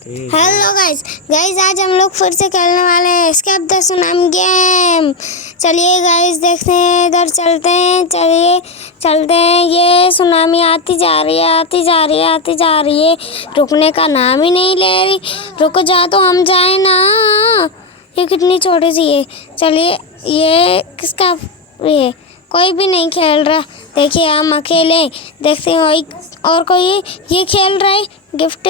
Hello guys आज हम लोग फिर से खेलने वाले हैं एस्केप द सुनामी गेम। चलिए गाइस देखते हैं, इधर चलते हैं। चलिए चलते हैं। ये सुनामी आती जा रही है, आती जा रही है, आती जा रही है, रुकने का नाम ही नहीं ले रही। रुक जा तो हम जाए ना। ये कितनी छोटी सी है। चलिए ये किसका ये कोई भी नहीं खेल रहा। देखिए हम अकेले देखते हैं और कोई ये खेल रहा है। गिफ्ट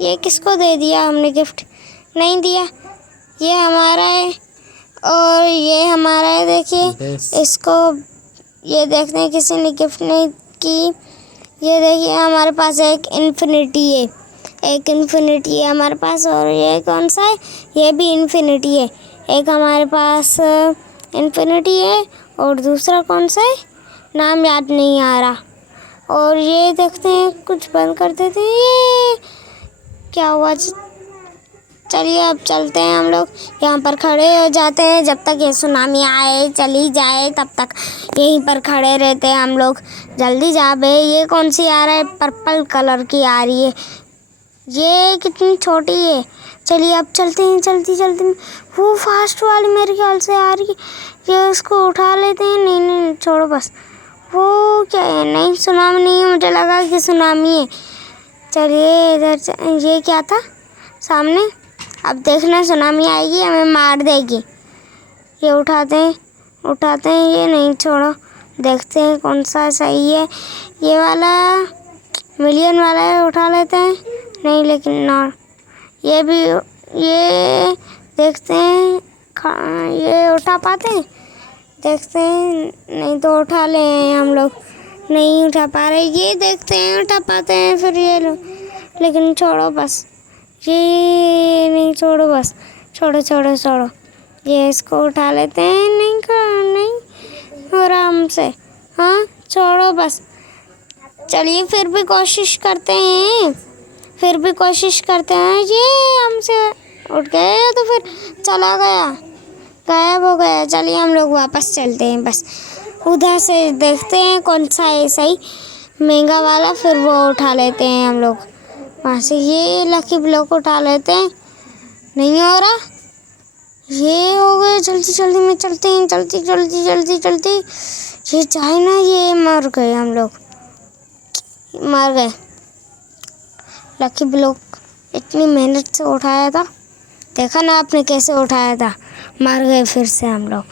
ये किसको दे दिया हमने? गिफ्ट नहीं दिया, ये हमारा है और ये हमारा है। देखिए इसको ये देखते हैं, किसी ने गिफ्ट नहीं की। ये देखिए हमारे पास एक इन्फिनिटी है, एक इन्फिनिटी है हमारे पास। और ये कौन सा है? ये भी इन्फिनिटी है। एक हमारे पास इन्फिनिटी है और दूसरा कौन सा है, नाम याद नहीं आ रहा। और ये देखते हैं, कुछ बंद कर देते हैं। ये क्या हुआ? चलिए अब चलते हैं। हम लोग यहाँ पर खड़े हो जाते हैं जब तक ये सुनामी आए चली जाए, तब तक यहीं पर खड़े रहते हैं हम लोग। जल्दी जा बे। ये कौन सी आ रहा है? पर्पल कलर की आ रही है। ये कितनी छोटी है। चलिए अब चलते हैं जल्दी जल्दी में। वो फास्ट वाली मेरे ख्याल से आ रही है, ये उसको उठा लेते हैं। नहीं नहीं छोड़ो बस। वो क्या है? नहीं सुनामी नहीं है, मुझे लगा कि सुनामी है। चलिए इधर ये क्या था सामने? अब देखना सुनामी आएगी, हमें मार देगी। ये उठाते हैं, उठाते हैं। ये नहीं छोड़ो, देखते हैं कौन सा सही है। ये वाला मिलियन वाला है, उठा लेते हैं। नहीं लेकिन नॉट, ये भी ये देखते हैं ये उठा पाते हैं, देखते हैं। नहीं तो उठा ले हम लोग, नहीं उठा पा रहे। ये देखते हैं उठा पाते हैं फिर ये लोग, लेकिन छोड़ो बस। ये नहीं छोड़ो बस, छोड़ो छोड़ो छोड़ो। ये इसको उठा लेते हैं। नहीं आराम से, हाँ छोड़ो बस। चलिए फिर भी कोशिश करते हैं, फिर भी कोशिश करते हैं। ये हमसे उठ गए तो फिर चला गया, गायब हो गया। चलिए हम लोग वापस चलते हैं। बस उधर से देखते हैं कौन सा है सही, महंगा वाला, फिर वो उठा लेते हैं हम लोग वहाँ से। ये लकी ब्लॉक उठा लेते हैं। नहीं हो रहा, ये हो गए। जल्दी जल्दी में चलते हैं, जल्दी जल्दी जल्दी जल्दी। ये जाए ना, ये मर गए हम लोग, मर गए। लकी ब्लॉक इतनी मेहनत से उठाया था, देखा ना आपने कैसे उठाया था। मर गए फिर से हम लोग।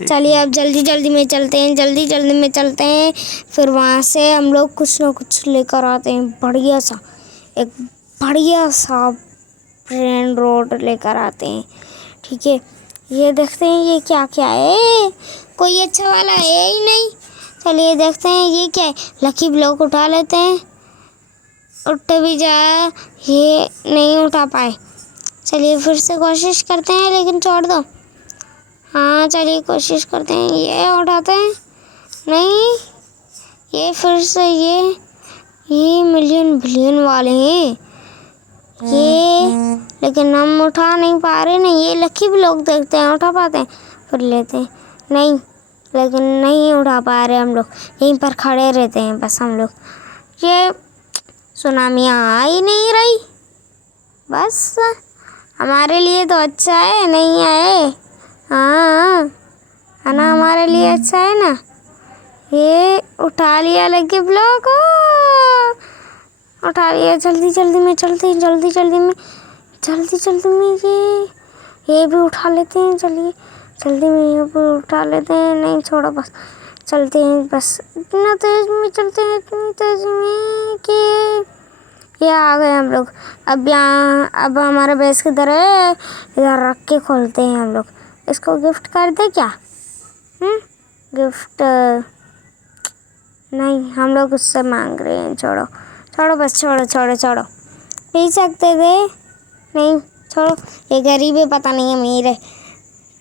चलिए अब जल्दी जल्दी में चलते हैं, जल्दी जल्दी में चलते हैं। फिर वहाँ से हम लोग कुछ ना कुछ लेकर आते हैं, बढ़िया सा, एक बढ़िया सा ट्रेन रोड लेकर आते हैं। ठीक है, ये देखते हैं ये क्या क्या है। कोई अच्छा वाला है ही नहीं। चलिए देखते हैं ये क्या है। लकी ब्लॉक उठा लेते हैं, उठ भी जाए, ये नहीं उठा पाए। चलिए फिर से कोशिश करते हैं, लेकिन छोड़ दो। हाँ चलिए कोशिश करते हैं, ये उठाते हैं। नहीं, ये फिर से ये मिलियन बिलियन वाले हैं ये, लेकिन हम उठा नहीं पा रहे। नहीं, ये लकी ब्लॉक देखते हैं उठा पाते हैं, फिर लेते हैं। नहीं, लेकिन नहीं उठा पा रहे हम लोग, यहीं पर खड़े रहते हैं बस हम लोग। ये सुनामी आ ही नहीं रही। बस हमारे लिए तो अच्छा है नहीं आए। हाँ है ना, हमारे लिए अच्छा है ना। ये उठा लिया लकी ब्लॉक, उठा लिया। जल्दी जल्दी में चलते हैं, जल्दी जल्दी में, जल्दी जल्दी में। ये भी उठा लेते हैं। चलिए जल्दी में ये भी उठा लेते हैं। नहीं छोड़ो बस, चलते हैं बस। इतना तेज में चलते हैं, इतनी तेज में कि ये आ गए हम लोग। अब हमारा बेस किधर है? इधर रख के खोलते हैं हम लोग। इसको गिफ्ट कर दे क्या? गिफ्ट नहीं, हम लोग उससे मांग रहे हैं। छोड़ो छोड़ो बस, छोड़ो छोड़ो छोड़ो। पी सकते थे, नहीं छोड़ो। ये गरीब है, पता नहीं अमीर है।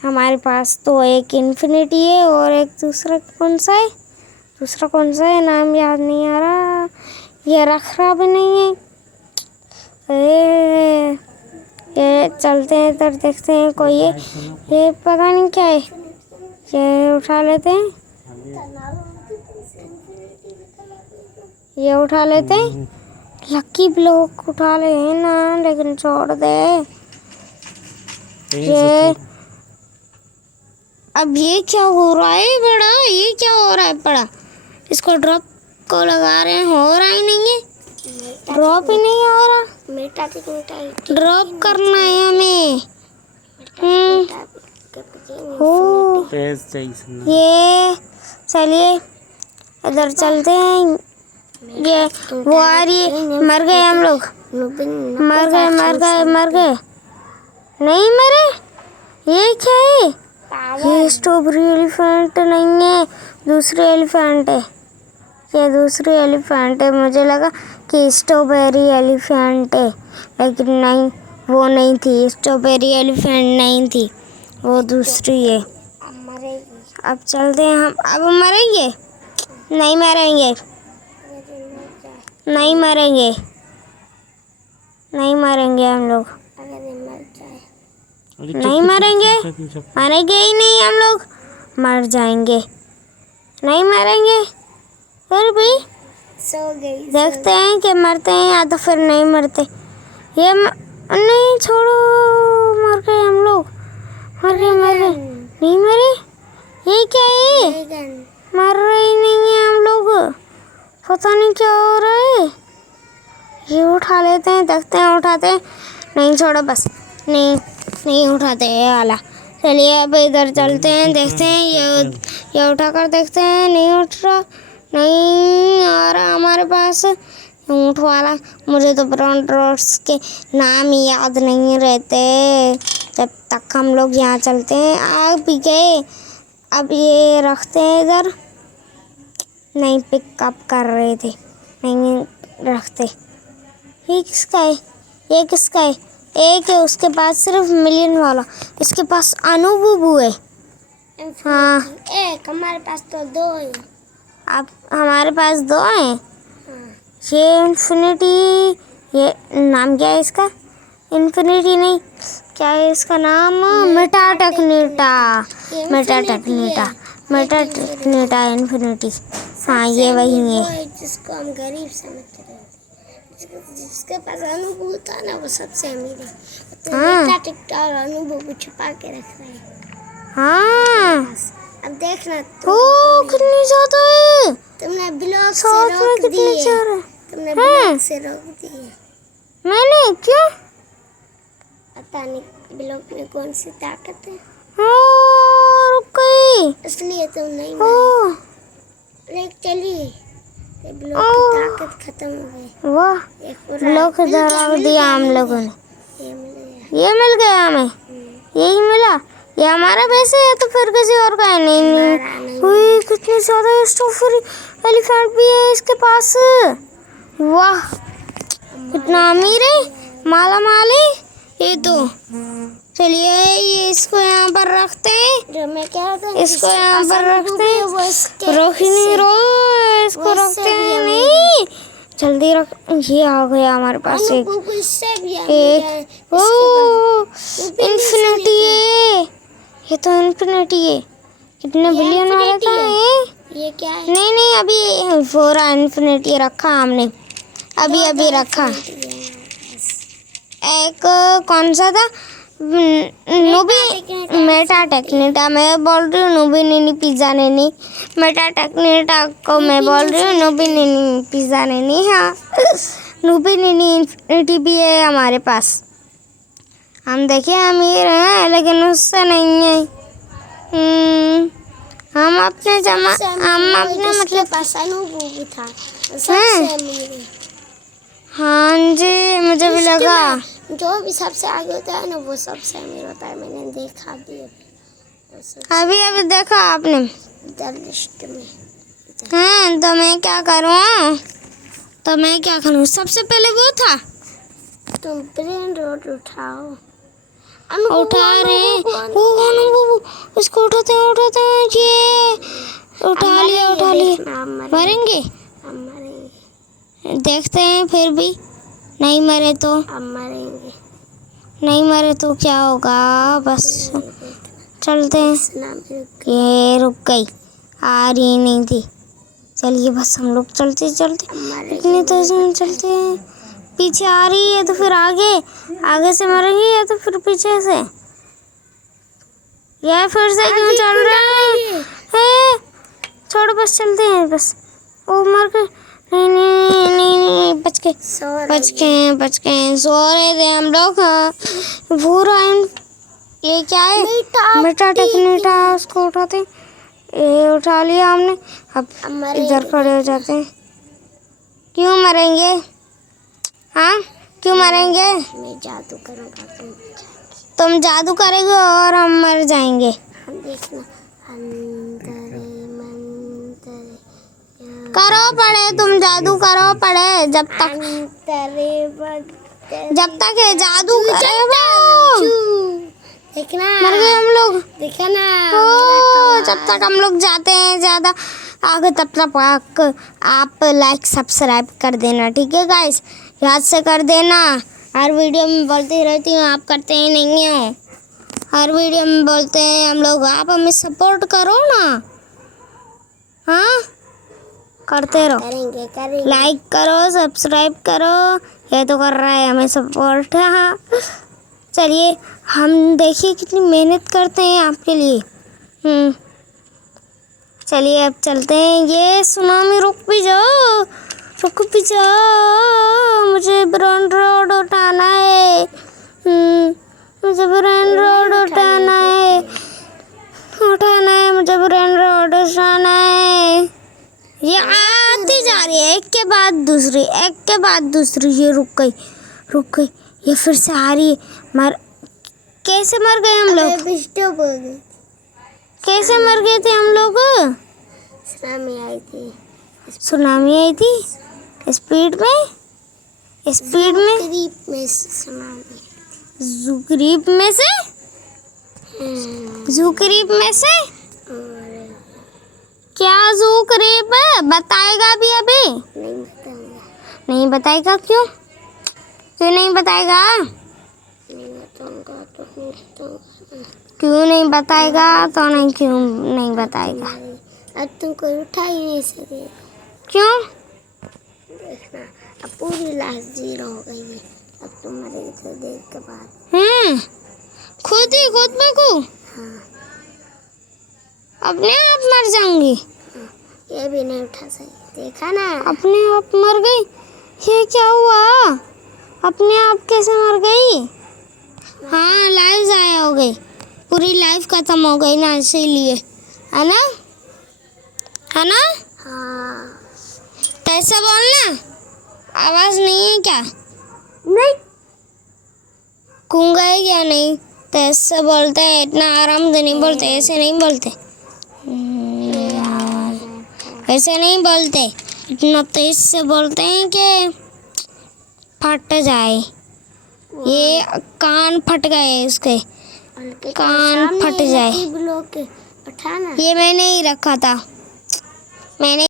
हमारे पास तो एक इन्फिनिटी है और एक दूसरा कौन सा है? दूसरा कौन सा है, नाम याद नहीं आ रहा। ये रख रहा भी नहीं है। ये चलते हैं इधर, देखते हैं कोई ये पता नहीं क्या है। ये उठा लेते हैं, ये उठा लेते हैं, लकी ब्लॉक उठा ले ना, लेकिन छोड़ दे ये। अब ये क्या हो रहा है बड़ा, ये क्या हो रहा है बड़ा? इसको ड्रॉप को लगा रहे हैं, हो रहा ही नहीं है, ड्रॉप ही नहीं हो रहा। ड्रॉप करना है हमें। हो ये, चलिए इधर चलते हैं। ये वो आ रही है, मर गए हम लोग, मर गए मर गए मर गए, नहीं मरे। ये क्या है? ये स्ट्रॉबेरी एलिफेंट नहीं है, दूसरे एलिफेंट है, ये दूसरी एलिफेंट है। मुझे लगा कि स्ट्रॉबेरी एलिफेंट है, लेकिन नहीं, वो नहीं थी, स्ट्रॉबेरी एलिफेंट नहीं थी, वो दूसरी है। अब चलते हैं हम। अब मरेंगे? नहीं मरेंगे, नहीं मरेंगे, नहीं मरेंगे हम लोग, नहीं मरेंगे, मरेंगे ही नहीं हम लोग, मर जाएंगे, नहीं मरेंगे। फिर भी देखते हैं कि मरते हैं या तो फिर नहीं मरते। ये नहीं, छोड़ो, मर गए हम लोग, मर गए मर गए, नहीं मरे। ये क्या है? मर रहे नहीं है हम लोग, पता नहीं क्या हो रहा है। ये उठा लेते हैं, देखते हैं उठाते हैं, नहीं छोड़ो बस, नहीं नहीं उठाते ये वाला। चलिए अब इधर चलते हैं, देखते हैं, ये उठा कर देखते हैं, नहीं उठ रहा, नहीं आ रहा हमारे पास ऊँट वाला। मुझे तो ब्राउन रोड्स के नाम ही याद नहीं रहते, जब तक हम लोग यहाँ चलते हैं। आ भी गए, अब ये रखते हैं इधर, नहीं पिकअप कर रहे थे, नहीं रखते। ये किसका है? ये किसका है? एक है उसके पास सिर्फ मिलियन वाला, इसके पास अनुभूबू है। हाँ एक, हमारे पास तो दो है। अब हमारे पास दो हैं। ये इन्फिनिटी, ये नाम क्या है इसका? इन्फिनिटी नहीं, क्या है इसका नाम? मेटाटेक्नीटा, मेटाटेक्नीटा, मेटाटेक्नीटा इन्फिनिटी। हाँ ये वही है जिसको हम गरीब समझते हैं, जिसके पास अनुभव था ना वो सबसे अमीर है। तो मेटाटेक्नीटा और अनुभव छुपा के रख रहे हैं। हाँ अब देखना ओ कितनी ज्यादा है, तुमने ब्लॉक से रोक दिए, तुमने ब्लॉक से रोक दिए। मैंने क्यों? पता नहीं ब्लॉक में कौन सी ताकत है। रुक गई, इसलिए तुम नहीं मारे। चलिए ये ब्लॉक की ताकत खत्म हो गई। वाह, ब्लॉक धरा दिया हम लोगों ने, ये मिल गया हमें, यही मिला। ये हमारा वैसे है तो फिर किसी और का है? नहीं। हुई कितनी ज्यादा स्ट्रॉबेरी एलिफेंट भी है इसके पास। वाह कितना अमीर है, माला माल है ये तो। चलिए ये इसको यहाँ पर रखते हैं, जो मैं कह रहा था इसको यहाँ पर रखते हैं, रोक ही नहीं, इसको रखते हैं, नहीं जल्दी रख। ये आ गया हमारे पास एक ओ इन्फिनिटी है, ये तो इन्फिनिटी है। कितने बिलियन वाला था ये क्या है? नहीं अभी पूरा इन्फिनिटी रखा हमने, अभी रखा। एक कौन सा था? नूबी मेटाटेक्नीटा, मैं बोल रही हूँ नूबी नीनी पिज़्ज़ा नैनी, मेटाटेक्नीटा को मैं बोल रही हूँ नूबी नीनी पिज़्ज़ा नैनी। हाँ नूबी नीनी इन्फिनिटी भी है हमारे पास। हम देखिए अमीर हैं लेकिन उससे नहीं है। हम अपने मतलब पास अनुभव था। हाँ जी मुझे भी लगा। जो भी सबसे आगे होता है ना वो सबसे अमीर होता है, मैंने देखा भी अभी देखा आपने लिस्ट में। हाँ तो मैं क्या करूँ? सबसे पहले वो था। तुम ब्रेन रोड उठाओ, उठा रहे वो उसको उठाते हैं, ये उठा लिया। मरेंगे देखते हैं, फिर भी नहीं मरे तो मरेंगे, नहीं मरे तो क्या होगा। बस चलते हैं। ये रुक गई, आ रही नहीं थी। चलिए बस हम लोग चलते इतनी तेज में चलते हैं। पीछे आ रही है तो फिर आगे, आगे से मरेंगी या तो फिर पीछे से। ये फिर से क्यों चल रहा है? छोड़, बस चलते हैं बस। ओ मर गए। नहीं नहीं नहीं नहीं, बच गए बच गए बच गए। सो रहे थे हम लोग। पूरा ये क्या है? बेटा टेक्नीटा, उसको उठाते हैं। ये उठा लिया हमने। अब इधर खड़े हो जाते हैं। क्यों मरेंगे? हाँ क्यों मरेंगे? मैं जादू करूँगा, तुम जादू करेगे और हम मर जाएंगे। हम देखना। अंतरे मंतरे करो पड़े, तुम जादू करो पड़े। जब तक ये जादू करे वो, देखना मर गए हम लोग। देखना ओ, जब तक हम लोग जाते हैं ज़्यादा आगे, तब तक आप लाइक सब्सक्राइब कर देना, ठीक है गाइस? याद से कर देना। हर वीडियो में बोलती रहती हूँ, आप करते ही नहीं हो। हर वीडियो में बोलते हैं हम लोग, आप हमें सपोर्ट करो ना। हाँ करते रहो, करेंगे लाइक करो, सब्सक्राइब करो। ये तो कर रहा है हमें सपोर्ट। हाँ चलिए, हम देखिए कितनी मेहनत करते हैं आपके लिए। चलिए अब चलते हैं। ये सुनामी, रुक भी जाओ, रुक भी जाओ। मुझे ब्राउन रोड उठाना है। मुझे ब्राउन रोड उठाना है, उठाना है। मुझे ब्राउन रोड उठाना है। ये आती जा रही है, एक के बाद दूसरी, एक के बाद दूसरी। ये रुक गई, रुक गई। ये फिर से आ रही है। कैसे मर गए हम लोग? कैसे मर गए थे हम लोग? सुनामी आई थी। सुनामी आई थी। स्पीड में, स्पीड में, करीब में सुनामी। जुकरीब में से, जुकरीब में से। क्या जुकरीब बताएगा भी अभी? नहीं बताऊंगा। नहीं बताएगा? क्यों क्यों नहीं बताएगा? नहीं बताऊंगा तो नहीं बताऊंगा। क्यों नहीं बताएगा? तो नहीं, क्यों नहीं बताएगा? अब तुमको उठा ही नहीं सके। क्यों? देखना, अब पूरी लाश 0 हो गई है। अब तुम मरेगी थोड़ी देर के बाद। खुद ही खुद में को हाँ, अपने आप मर जाऊंगी। हाँ, ये भी नहीं उठा सकी, देखा ना? अपने आप मर गई। ये क्या हुआ? अपने आप कैसे मर गई? हाँ, लाइफ ज़ाया हो गई, पूरी लाइफ खत्म हो गई ना, इसीलिए। है ना, है ना? हाँ। कैसे बोलना? आवाज़ नहीं है क्या? नहीं। गूंगा है क्या? नहीं, तो ऐसे बोलते हैं। इतना आराम से नहीं बोलते, ऐसे नहीं बोलते। ऐसे नहीं बोलते, इतना तेज से बोलते हैं कि फट जाए। ये कान फट गए उसके, कान फट जाए। उठाना। ये मैंने ही रखा था, मैंने